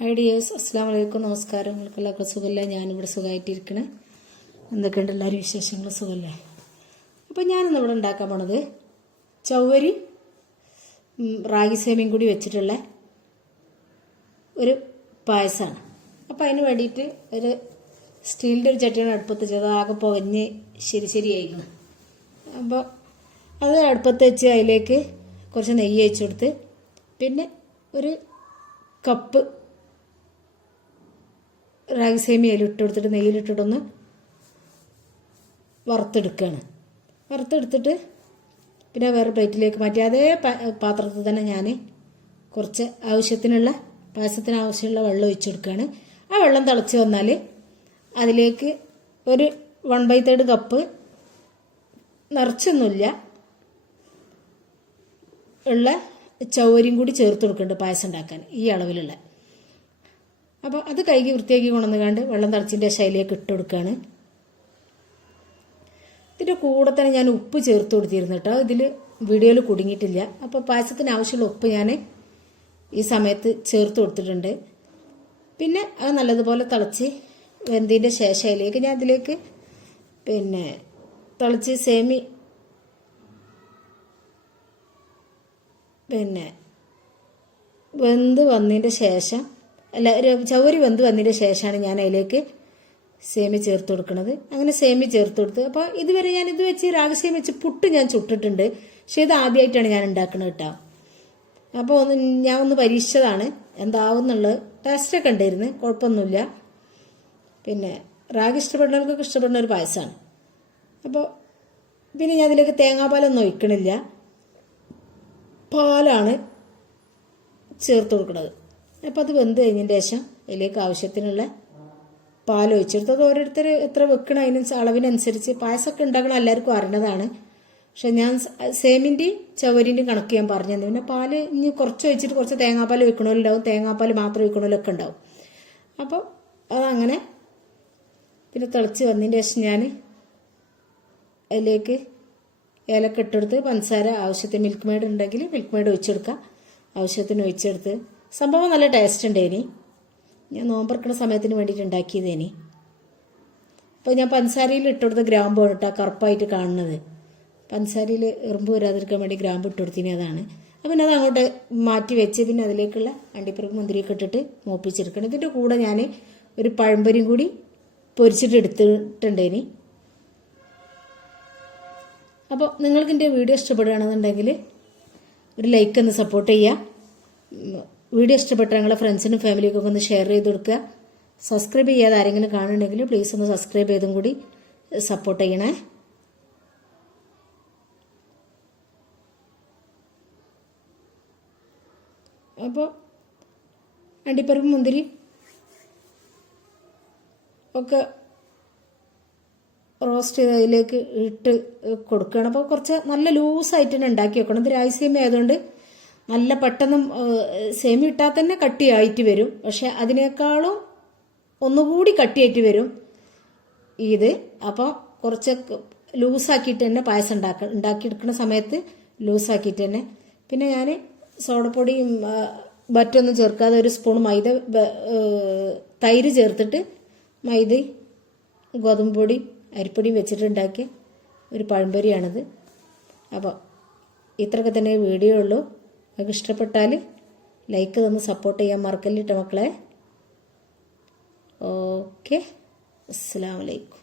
Hi dears, അസ്സാം വലൈക്കും, നമസ്കാരം. നിങ്ങൾക്കെല്ലാവർക്കും സുഖമല്ലേ? ഞാനിവിടെ സുഖമായിട്ടിരിക്കണേ. എന്തൊക്കെയുണ്ട് എല്ലാവരും വിശേഷങ്ങൾ? സുഖമല്ലേ? അപ്പോൾ ഞാനിന്നിവിടെ ഉണ്ടാക്കാൻ പോണത് ചവ്വരി റാഗി സേമിയും കൂടി വെച്ചിട്ടുള്ള ഒരു പായസമാണ്. അപ്പോൾ അതിന് വേണ്ടിയിട്ട് ഒരു സ്റ്റീലിൻ്റെ ഒരു ചട്ടിയാണ് അടുപ്പത്ത് വെച്ചത്. ആകെ പുകഞ്ഞ് ശരിയായിരിക്കണം. അപ്പോൾ അത് അടുപ്പത്ത് വെച്ച് അതിലേക്ക് കുറച്ച് നെയ്യ് ഒഴിച്ച് കൊടുത്ത് പിന്നെ ഒരു കപ്പ് റാഗി സേമിയ ഇട്ട് കൊടുത്തിട്ട് നെയ്യിലിട്ടിട്ടൊന്ന് വറുത്തെടുക്കുകയാണ്. വറുത്തെടുത്തിട്ട് പിന്നെ വേറെ പ്ലേറ്റിലേക്ക് മാറ്റി അതേ പാത്രത്തിൽ തന്നെ ഞാൻ കുറച്ച് ആവശ്യത്തിനുള്ള പായസത്തിന് ആവശ്യമുള്ള വെള്ളം ഒഴിച്ചു കൊടുക്കുകയാണ്. ആ വെള്ളം തിളച്ച് വന്നാൽ അതിലേക്ക് ഒരു 1/3 കപ്പ് നിറച്ചൊന്നുമില്ല ഉള്ള ചവ്വരിയും കൂടി ചേർത്ത് കൊടുക്കുന്നുണ്ട് പായസം ഉണ്ടാക്കാൻ, ഈ അളവിലുള്ള. അപ്പോൾ അത് കഴുകി വൃത്തിയാക്കി കൊണ്ടുവന്നുകൊണ്ട് വെള്ളം തിളച്ചിൻ്റെ ശൈലിയൊക്കെ ഇട്ട് കൊടുക്കുകയാണ്. ഇതിൻ്റെ കൂടെ തന്നെ ഞാൻ ഉപ്പ് ചേർത്ത് കൊടുത്തിരുന്നു കേട്ടോ. ഇതിൽ വീഡിയോയിൽ കുടുങ്ങിയിട്ടില്ല. അപ്പോൾ പായസത്തിന് ആവശ്യമുള്ള ഉപ്പ് ഞാൻ ഈ സമയത്ത് ചേർത്ത് കൊടുത്തിട്ടുണ്ട്. പിന്നെ അത് നല്ലതുപോലെ തിളച്ച് വെന്തതിൻ്റെ ശേഷം അതിലേക്ക് ഞാൻ ഇതിലേക്ക് തിളച്ച് സേമി വെന്ത് വന്നതിൻ്റെ ശേഷം ചവ്വരി വെന്ത് വന്നതിൻ്റെ ശേഷമാണ് ഞാൻ അതിലേക്ക് സേമി ചേർത്ത് കൊടുക്കുന്നത്. അങ്ങനെ സേമി ചേർത്ത് കൊടുത്ത് അപ്പോൾ ഇതുവരെ ഞാൻ ഇത് വെച്ച് റാഗി സേമി വെച്ച് പുട്ട് ഞാൻ ചുട്ടിട്ടുണ്ട്. പക്ഷേ ഇത് ആദ്യമായിട്ടാണ് ഞാൻ ഉണ്ടാക്കുന്നത് കേട്ടോ. അപ്പോൾ ഞാൻ ഒന്ന് പരീക്ഷിച്ചതാണ് എന്താവുന്നുള്ളത്. ടേസ്റ്റൊക്കെ ഉണ്ടായിരുന്നു, കുഴപ്പമൊന്നുമില്ല. പിന്നെ റാഗി ഇഷ്ടപ്പെടുന്നവർക്കൊക്കെ ഇഷ്ടപ്പെടുന്ന ഒരു പായസമാണ്. അപ്പോൾ പിന്നെ ഞാൻ അതിലേക്ക് തേങ്ങാപ്പാലൊന്നും ഒഴിക്കണില്ല, പാലാണ് ചേർത്ത് കൊടുക്കുന്നത്. അപ്പോൾ അത് വെന്ത് കഴിഞ്ഞതിന് ശേഷം അതിലേക്ക് ആവശ്യത്തിനുള്ള പാൽ ഒഴിച്ചെടുത്ത് അത് ഓരോരുത്തർ എത്ര വെക്കണം അളവിനനുസരിച്ച് പായസമൊക്കെ ഉണ്ടാക്കണം, എല്ലാവർക്കും അറിഞ്ഞതാണ്. പക്ഷെ ഞാൻ സേമിൻ്റെയും ചവ്വരിൻ്റെയും കണക്ക് ഞാൻ പറഞ്ഞു തന്നെ. പിന്നെ പാല് ഇനി കുറച്ച് ഒഴിച്ചിട്ട് കുറച്ച് തേങ്ങാപ്പാൽ വെക്കണമല്ലുണ്ടാവും, തേങ്ങാപ്പാൽ മാത്രം വെക്കണമല്ലൊക്കെ ഉണ്ടാവും. അപ്പോൾ അതങ്ങനെ പിന്നെ തിളച്ച് വന്നതിന് ശേഷം ഞാൻ അതിലേക്ക് ഏലക്ക ഇട്ടെടുത്ത് പഞ്ചസാര ആവശ്യത്തിന് മിൽക്ക് മെയ്ഡ് ഉണ്ടെങ്കിൽ മിൽക്ക് മെയ്ഡ് ഒഴിച്ചെടുക്കുക, ആവശ്യത്തിന് ഒഴിച്ചെടുത്ത്. സംഭവം നല്ല ടേസ്റ്റ് ഉണ്ടേനി. ഞാൻ നോമ്പറക്കുന്ന സമയത്തിന് വേണ്ടിയിട്ട് ഉണ്ടാക്കിയതേനി. അപ്പോൾ ഞാൻ പഞ്ചസാരയിൽ ഇട്ടുകൊടുത്ത ഗ്രാമ്പാണ് കേട്ടോ കറുപ്പായിട്ട് കാണുന്നത്. പഞ്ചസാരയിൽ എറുമ്പ് വരാതിരിക്കാൻ വേണ്ടി ഗ്രാമ്പ് ഇട്ട് കൊടുത്തിന്, അതാണ്. അപ്പം പിന്നെ അത് അങ്ങോട്ട് മാറ്റി വെച്ച് പിന്നെ അതിലേക്കുള്ള അണ്ടിപ്പരിപ്പ് മുന്തിരിയൊക്കെ ഇട്ടിട്ട് മൂപ്പിച്ചെടുക്കണം. ഇതിൻ്റെ കൂടെ ഞാൻ ഒരു പഴംപൊരിയും കൂടി പൊരിച്ചിട്ട് എടുത്തിട്ടുണ്ടേനി. അപ്പോൾ നിങ്ങൾക്ക് എൻ്റെ വീഡിയോ ഇഷ്ടപ്പെടുകയാണെന്നുണ്ടെങ്കിൽ ഒരു ലൈക്ക് ഒന്ന് സപ്പോർട്ട് ചെയ്യുക. വീഡിയോ ഇഷ്ടപ്പെട്ട നിങ്ങളുടെ ഫ്രണ്ട്സിനും ഫാമിലിക്കൊക്കെ ഒന്ന് ഷെയർ ചെയ്ത് കൊടുക്കുക. സബ്സ്ക്രൈബ് ചെയ്യാതെ ആരെങ്കിലും കാണുന്നുണ്ടെങ്കിൽ പ്ലീസ് ഒന്ന് സബ്സ്ക്രൈബ് ചെയ്തും കൂടി സപ്പോർട്ട് ചെയ്യണേ. അപ്പോൾ അണ്ടിപ്പരിപ്പ് മുന്തിരി ഒക്കെ റോസ്റ്റ് ചെയ്ത് അതിലേക്ക് ഇട്ട് കൊടുക്കുകയാണ്. അപ്പോൾ കുറച്ച് നല്ല ലൂസായിട്ട് തന്നെ ഉണ്ടാക്കി വെക്കണം. ഇത് റാഗി സേമിയ ആയതുകൊണ്ട് നല്ല പെട്ടെന്ന് സേമി ഇട്ടാൽ തന്നെ കട്ടിയായിട്ട് വരും. പക്ഷെ അതിനേക്കാളും ഒന്നുകൂടി കട്ടിയായിട്ട് വരും ഇത്. അപ്പോൾ കുറച്ച് ലൂസാക്കിയിട്ട് തന്നെ പായസം ഉണ്ടാക്കിയെടുക്കുന്ന സമയത്ത് ലൂസാക്കിയിട്ട് തന്നെ. പിന്നെ ഞാൻ സോഡപ്പൊടിയും ബറ്റൊന്നും ചേർക്കാതെ ഒരു സ്പൂൺ തൈര് ചേർത്തിട്ട് മൈദയും ഗോതമ്പ് പൊടി അരിപ്പൊടിയും വെച്ചിട്ട് ഉണ്ടാക്കിയ ഒരു പഴംപൊരിയാണിത്. അപ്പോൾ ഇത്രയൊക്കെ തന്നെ വീഡിയോ ഉള്ളൂ. നിങ്ങൾക്ക് ഇഷ്ടപ്പെട്ടാൽ ലൈക്ക് തന്ന് സപ്പോർട്ട് ചെയ്യാൻ മറക്കല്ലിട്ടോ മക്കളെ. ഓക്കെ, അസ്സലാമു അലൈക്കും.